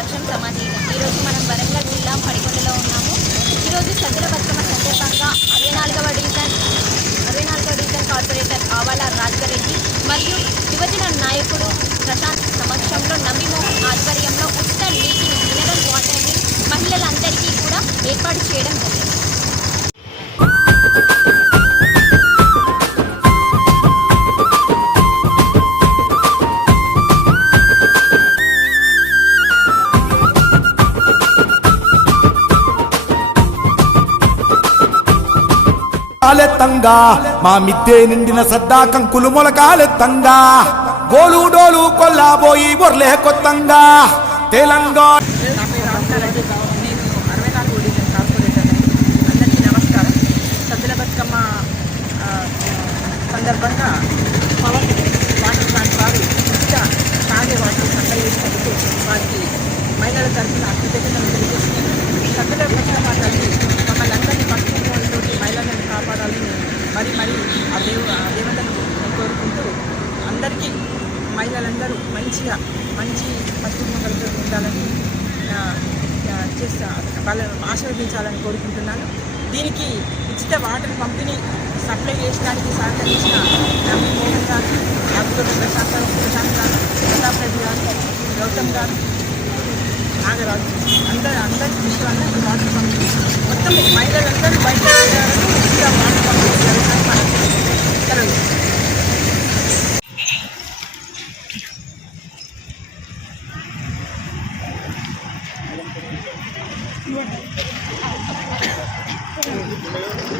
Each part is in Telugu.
સક્ષમ સમાજ కాలెత్తంగా. మా మిద్దే నిండిన సద్దా కంకులు మొలకాలెత్తంగా. గోలు డోలు కొల్లాబోయి బొర్లే కొత్తంగా. తెలంగాణ మంచిగా మంచి పట్టుమగలతో ఉండాలని చేస్తా వాళ్ళని ఆశీర్వదించాలని కోరుకుంటున్నాను. దీనికి ఉచిత వాటర్ పంపిణీ సప్లై చేయడానికి సహకరించిన నమ్మి మోహన్ గారు అబ్దుల్ ప్రశాంత్ గారు ప్రశాంత్ గారు ప్రతాప్ రెడ్డి గారు గౌతమ్ గారు నాగరాజు అందరు అందరి కృషి వల్ల ఈ వాటర్ పంపిణీ. మొత్తం మహిళలందరూ బయట ఉచిత వాటర్ పంపిణీ జరుగుతుందని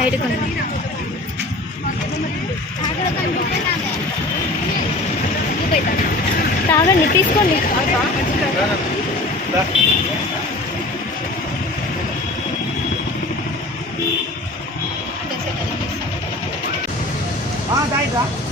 ఇంకెవరికైనా కావాలన్నా సైడ్ తాగండి తీసుకోండి. పూలు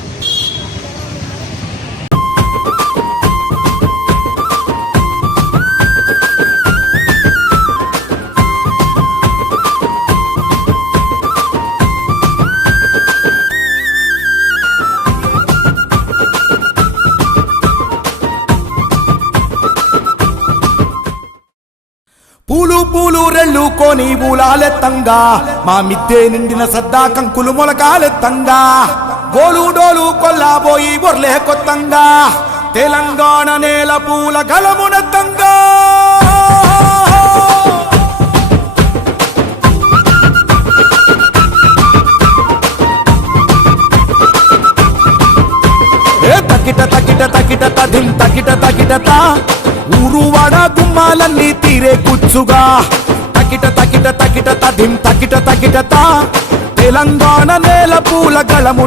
పూలు రెళ్ళు కోని ఊలాలెత్తంగా మా మిద్దె నిండిన సద్దా కంకులు మొలకాలెత్తంగా గోలు డోలు కొల్లాబోయి బొర్లే కొత్తంగా. తెలంగాణ నేల పూల గలమునత్తంగా తకిట తకిట తకిట తధిం తకిట తకిట తా ఊరువాడ గుమ్మాలన్నీ తీరే కుచ్చుగా తకిట తకిట తకిట తదిం తకిట తకిట తా తెలంగాణ నేల పూల గళము